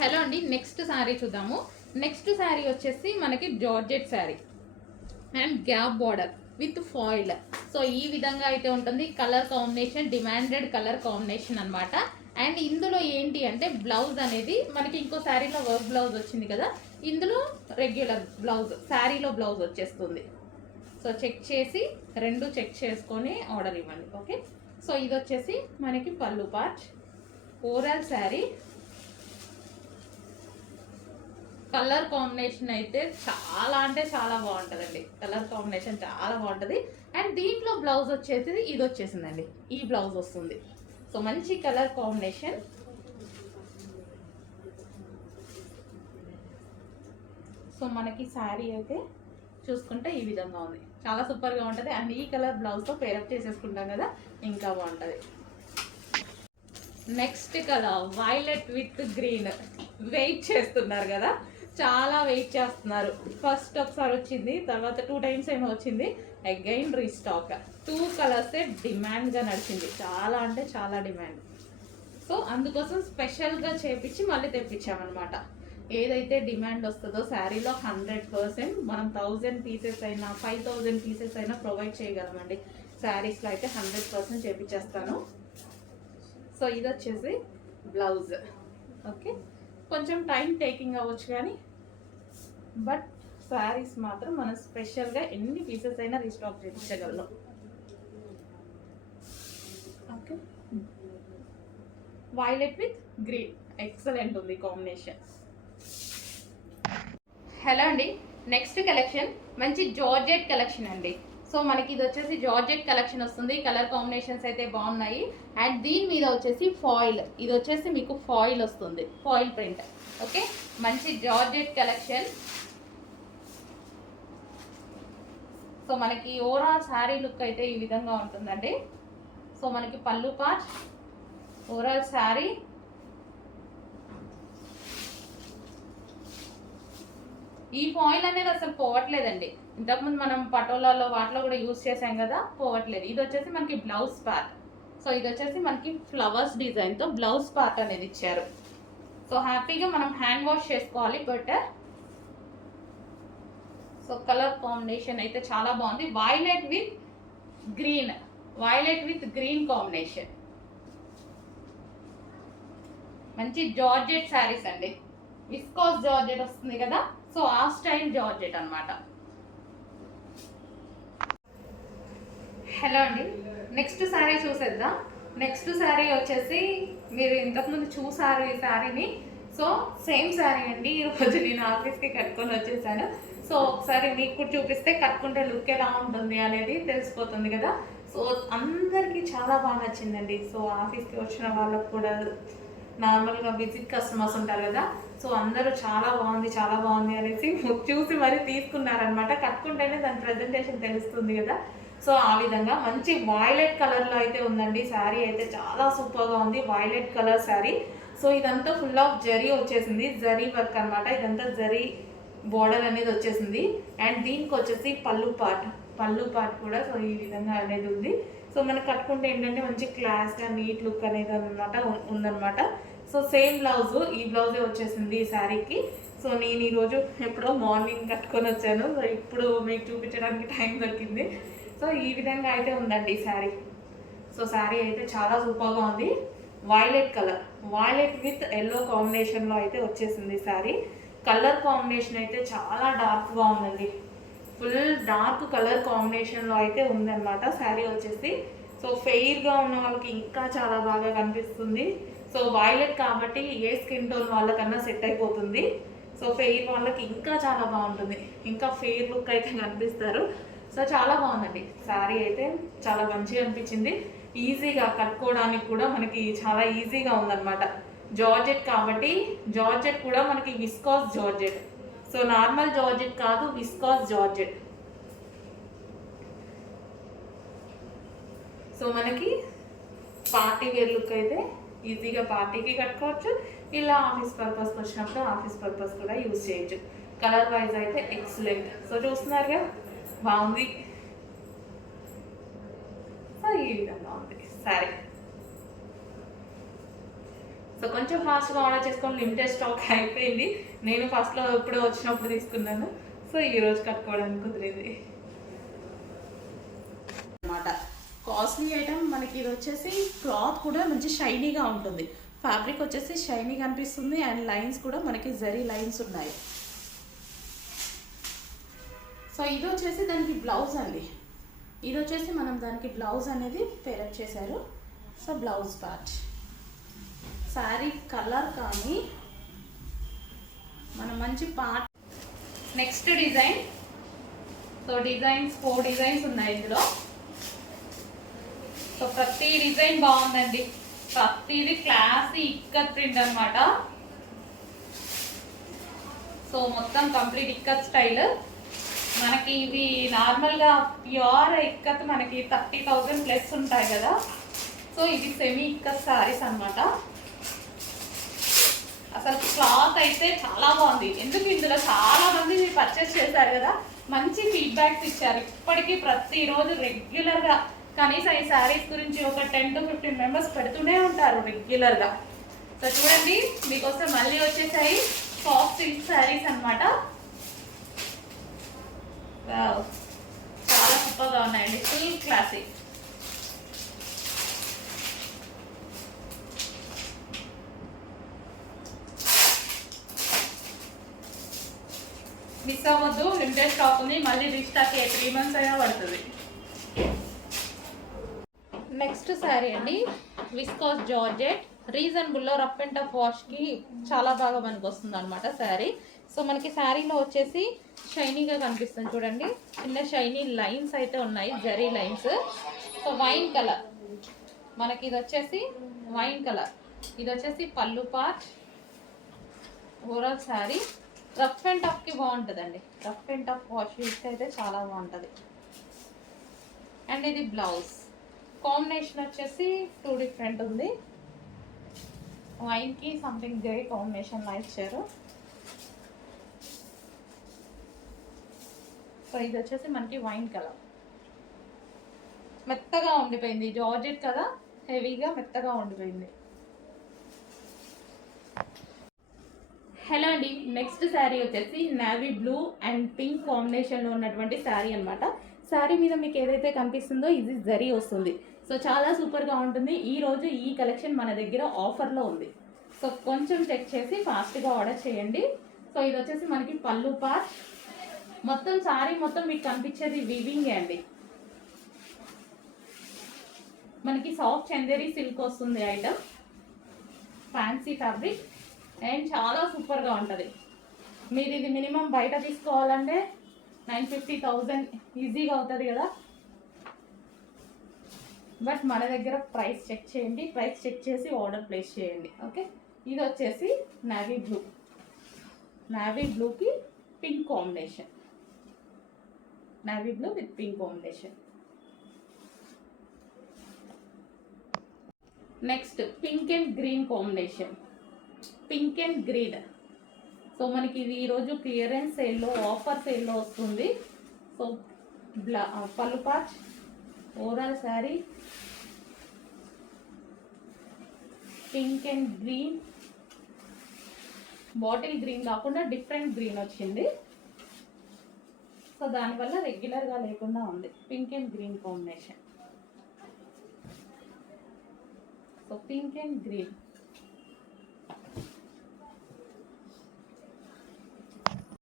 Hello అండి, next sari చూద్దాము. Next sari వచ్చేసి మనకి georgette sari and gap border with foil. So ఈ విధంగా అయితే ఉంటుంది. Colour combination demanded colour combination అనమాట. అండ్ ఇందులో ఏంటి అంటే బ్లౌజ్ అనేది మనకి ఇంకో శారీలో వర్క్ బ్లౌజ్ వచ్చింది కదా, ఇందులో రెగ్యులర్ బ్లౌజ్ శారీలో బ్లౌజ్ వచ్చేస్తుంది. సో చెక్ చేసి రెండు చెక్ చేసుకొని ఆర్డర్ ఇవ్వండి. ఓకే, సో ఇది వచ్చేసి మనకి పళ్ళు part. Overall sari colour combination అయితే చాలా అంటే చాలా బాగుంటుందండి. కలర్ కాంబినేషన్ చాలా బాగుంటుంది. అండ్ దీంట్లో బ్లౌజ్ వచ్చేసి ఇది వచ్చేసిందండి, ఈ బ్లౌజ్ వస్తుంది. సో మంచి కలర్ కాంబినేషన్. సో మనకి శారీ అయితే చూసుకుంటే ఈ విధంగా ఉంది, చాలా సూపర్గా ఉంటుంది. అండ్ ఈ కలర్ బ్లౌజ్తో పేరప్ చేసేసుకుంటాం కదా, ఇంకా బాగుంటుంది. Next colour violet with green. Wait చేస్తున్నారు కదా, చాలా వెయిట్ చేస్తున్నారు. ఫస్ట్ ఒకసారి వచ్చింది, తర్వాత 2 times ఏమో వచ్చింది, అగైన్ రీస్టాక్. 2 కలర్సే డిమాండ్గా నడిచింది, చాలా అంటే చాలా డిమాండ్. సో అందుకోసం స్పెషల్గా చేపించి మళ్ళీ తెప్పించామన్నమాట. ఏదైతే డిమాండ్ వస్తుందో శారీలో 100% మనం 1000 పీసెస్ అయినా 5000 పీసెస్ అయినా ప్రొవైడ్ చేయగలమండి. శారీస్లో అయితే 100% చేపించేస్తాను. సో ఇది వచ్చేసి బ్లౌజ్. ఓకే, కొంచెం టైం టేకింగ్ అవ్వచ్చు కానీ బట్ శారీస్ మాత్రం మనం స్పెషల్గా ఎన్ని పీసెస్ అయినా రీస్టాక్ చేయించగలం. Okay, violet with green excellent ఉంది కాంబినేషన్. హలో అండి, నెక్స్ట్ కలెక్షన్ మంచి జార్జెట్ కలెక్షన్ అండి. సో మనకి ఇది వచ్చేసి జార్జెట్ కలెక్షన్ వస్తుంది. కలర్ కాంబినేషన్స్ అయితే బాగున్నాయి. అండ్ దీని మీద వచ్చేసి ఫాయిల్, ఇది వచ్చేసి మీకు ఫాయిల్ వస్తుంది, ఫాయిల్ ప్రింట్. ఓకే, మంచి జార్జెట్ కలెక్షన్. సో మనకి ఓవరాల్ శారీ లుక్ అయితే ఈ విధంగా ఉంటుందండి. సో మనకి పళ్ళు పార్ట్, ఓవరాల్ శారీ. ఈ ఫాయిల్ అనేది అసలు పోవట్లేదండి. ఇంతకుముందు మనం పటోలాలో వాటిలో కూడా యూజ్ చేసాం కదా, పోవట్లేదు. ఇది వచ్చేసి మనకి బ్లౌజ్ పార్ట్. సో ఇది వచ్చేసి మనకి ఫ్లవర్స్ డిజైన్తో బ్లౌజ్ పార్ట్ అనేది ఇచ్చారు. సో హ్యాపీగా మనం హ్యాండ్ వాష్ చేసుకోవాలి. బట్ సో కలర్ కాంబినేషన్ అయితే చాలా బాగుంది. Violet with green, violet with green combination. మంచి జార్జెట్ శారీస్ అండి. విస్కోస్ జార్జెట్ వస్తుంది కదా, సో ఆ స్టైల్ జార్జెట్ అనమాట. హలో అండి, నెక్స్ట్ శారీ చూసేద్దాం. నెక్స్ట్ శారీ వచ్చేసి మీరు ఇంతకుముందు చూసారు ఈ శారీని. సో సేమ్ శారీ అండి, ఈరోజు నేను ఆఫీస్కి కట్టుకొని వచ్చేసాను. సో ఒకసారి మీకు కూడా చూపిస్తే కట్టుకుంటే లుక్ ఎలా ఉంటుంది అనేది తెలిసిపోతుంది కదా. సో అందరికీ చాలా బాగా నచ్చిందండి. సో ఆఫీస్కి వచ్చిన వాళ్ళకు కూడా, నార్మల్గా విజిట్ కస్టమర్స్ ఉంటారు కదా, సో అందరూ చాలా బాగుంది అనేసి చూసి మరీ తీసుకున్నారనమాట. కట్టుకుంటేనే దాని ప్రజెంటేషన్ తెలుస్తుంది కదా. సో ఆ విధంగా మంచి వైలెట్ కలర్లో అయితే ఉందండి. శారీ అయితే చాలా సూపర్గా ఉంది, వైలెట్ కలర్ శారీ. సో ఇదంతా ఫుల్ ఆఫ్ జరీ వచ్చేసింది, జరీ వర్క్ అనమాట. ఇదంతా జరీ బోర్డర్ అనేది వచ్చేసింది. అండ్ దీనికి వచ్చేసి పళ్ళు పార్ట్ కూడా సో ఈ విధంగా అనేది ఉంది. సో మనకు కట్టుకుంటే ఏంటంటే మంచి క్లాస్గా నీట్ లుక్ అనేది అనమాట ఉందన్నమాట. సో సేమ్ బ్లౌజ్, ఈ బ్లౌజే వచ్చేసింది ఈ శారీకి. సో నేను ఈరోజు ఎప్పుడో మార్నింగ్ కట్టుకొని వచ్చాను. సో ఇప్పుడు మీకు చూపించడానికి టైం దొరికింది. సో ఈ విధంగా అయితే ఉందండి ఈ శారీ. సో శారీ అయితే చాలా సూపర్గా ఉంది. Violet colour, violet with yellow కాంబినేషన్లో అయితే వచ్చేసింది శారీ. కలర్ కాంబినేషన్ అయితే చాలా డార్క్గా ఉందండి, ఫుల్ డార్క్ కలర్ కాంబినేషన్లో అయితే ఉందన్నమాట శారీ వచ్చేసి. సో ఫెయిర్గా ఉన్న వాళ్ళకి ఇంకా చాలా బాగా కనిపిస్తుంది. సో వైలెట్ కాబట్టి ఏ స్కిన్ టోన్ వాళ్ళకన్నా సెట్ అయిపోతుంది. సో ఫెయిర్ వాళ్ళకి ఇంకా చాలా బాగుంటుంది, ఇంకా ఫెయిర్ లుక్ అయితే కనిపిస్తారు. సో చాలా బాగుందండి శారీ అయితే, చాలా మంచిగా అనిపించింది. ఈజీగా కట్టుకోవడానికి కూడా మనకి చాలా ఈజీగా ఉందన్నమాట. జార్జెట్ కాబట్టి, జార్జెట్ కూడా మనకి viscous georgette. So normal georgette కాదు, విస్కాస్ జార్జెట్. సో మనకి పార్టీ వేర్ లుక్ అయితే ఈజీగా పార్టీకి కట్టుకోవచ్చు, ఇలా ఆఫీస్ పర్పస్కి వచ్చినప్పుడు ఆఫీస్ పర్పస్ కూడా యూజ్ చేయొచ్చు. కలర్ వైజ్ అయితే ఎక్సలెంట్. సో చూస్తున్నారుగా, బాగుంది. సో ఈ విధంగా ఉంది శారీ. సో కొంచెం ఫాస్ట్గా ఆర్డర్ చేసుకొని లిమిటెడ్ స్టాక్ అయిపోయింది. నేను ఫస్ట్లో ఎప్పుడో వచ్చినప్పుడు తీసుకున్నాను. సో ఈరోజు కట్టుకోవడానికి కుదిరింది అన్నమాట. కాస్ట్లీ ఐటమ్ మనకి ఇది వచ్చేసి క్లాత్ కూడా మంచి షైనీగా ఉంటుంది. ఫ్యాబ్రిక్ వచ్చేసి షైనీగా అనిపిస్తుంది అండ్ లైన్స్ కూడా మనకి జరీ లైన్స్ ఉన్నాయి. సో ఇది వచ్చేసి దానికి బ్లౌజ్ అండి. ఇది వచ్చేసి మనం దానికి బ్లౌజ్ అనేది పేరప్ చేశారు. So blouse part sari colour కానీ మన మంచి part. Next design. So designs 4 designs ఉన్నాయి ఇందులో. సో ప్రతి డిజైన్ బాగుందండి. ప్రతిది క్లాసీ ఇక్కత్ ప్రింట్ అనమాట. సో మొత్తం కంప్లీట్ ఇక్కత్ స్టైల్. మనకి ఇవి నార్మల్గా ప్యూర్ ఇక్కత్ మనకి 30,000 ప్లస్ ఉంటాయి కదా. సో ఇది సెమీ ఇక్కత్ సారీస్ అనమాట. అసలు క్లాత్ అయితే చాలా బాగుంది. ఎందుకు ఇందులో చాలా మంది పర్చేస్ చేశారు కదా, మంచి ఫీడ్బ్యాక్స్ ఇచ్చారు. ఇప్పటికీ ప్రతిరోజు రెగ్యులర్గా కనీసం ఈ శారీస్ గురించి ఒక 10 to 15 మెంబర్స్ పెడుతూనే ఉంటారు రెగ్యులర్గా. సో చూడండి మీకోసం మళ్ళీ వచ్చేసాయి సాఫ్ట్ సిల్క్ శారీస్ అనమాట. చాలా సూపర్గా ఉన్నాయండి. Full classic. మిస్ అవ్వద్దు, లిమిటెడ్ స్టాక్ ఉంది. మళ్ళీ రీస్టాక్ 3 months అయినా పడుతుంది. నెక్స్ట్ శారీ అండి, విస్కాస్ జార్జెట్. రీజనబుల్లో రఫ్ అండ్ టఫ్ వాష్కి చాలా బాగా మనకు వస్తుంది అనమాట శారీ. సో మనకి శారీలో వచ్చేసి షైనీగా కనిపిస్తుంది చూడండి. చిన్న షైనీ లైన్స్ అయితే ఉన్నాయి, zari lines. So wine colour మనకి ఇది వచ్చేసి వైన్ కలర్. ఇది వచ్చేసి పళ్ళు part. Overall sari rough and టఫ్కి బాగుంటుందండి. రఫ్ అండ్ టఫ్ వాష్ యూస్కి అయితే చాలా బాగుంటుంది. అండ్ ఇది బ్లౌజ్. కాంబినేషన్ వచ్చేసి 2 డిఫరెంట్ ఉంది. వైన్కి సంథింగ్ గ్రే కాంబినేషన్లో ఇచ్చారు. సో ఇది వచ్చేసి మనకి వైన్ కలర్. మెత్తగా ఉండిపోయింది, జార్జెట్ కదా, హెవీగా మెత్తగా ఉండిపోయింది. హలో అండి, నెక్స్ట్ శారీ వచ్చేసి నేవీ బ్లూ అండ్ పింక్ కాంబినేషన్లో ఉన్నటువంటి శారీ అనమాట. శారీ మీద మీకు ఏదైతే కనిపిస్తుందో ఇది జరీ వస్తుంది. సో చాలా సూపర్గా ఉంటుంది. ఈరోజు ఈ కలెక్షన్ మన దగ్గర ఆఫర్లో ఉంది. సో కొంచెం చెక్ చేసి ఫాస్ట్గా ఆర్డర్ చేయండి. సో ఇది వచ్చేసి మనకి పళ్ళు పార్ట్. మొత్తం శారీ మొత్తం మీకు కనిపించేది వీవింగే అండి. మనకి సాఫ్ట్ చందేరి సిల్క్ వస్తుంది ఐటమ్. ఫ్యాన్సీ ఫ్యాబ్రిక్ అండ్ చాలా సూపర్గా ఉంటుంది. మీరు ఇది మినిమం బయట తీసుకోవాలంటే 950,000 ఈజీగా అవుతుంది కదా. బట్ మన దగ్గర ప్రైస్ చెక్ చేయండి. ప్రైస్ చెక్ చేసి ఆర్డర్ ప్లేస్ చేయండి. ఓకే, ఇది వచ్చేసి నేవీ బ్లూ. నేవీ బ్లూకి pink combination. Navy blue with pink combination. Next pink and green combination. Pink and green. So మనకి ఇది ఈరోజు క్లియరెన్స్ సేల్లో, ఆఫర్ సేల్లో వస్తుంది. సో పళ్ళు part, overall sari pink and green. Bottle green కాకుండా డిఫరెంట్ గ్రీన్ వచ్చింది. సో దానివల్ల రెగ్యులర్గా లేకుండా ఉంది. Pink and green combination. So pink and green.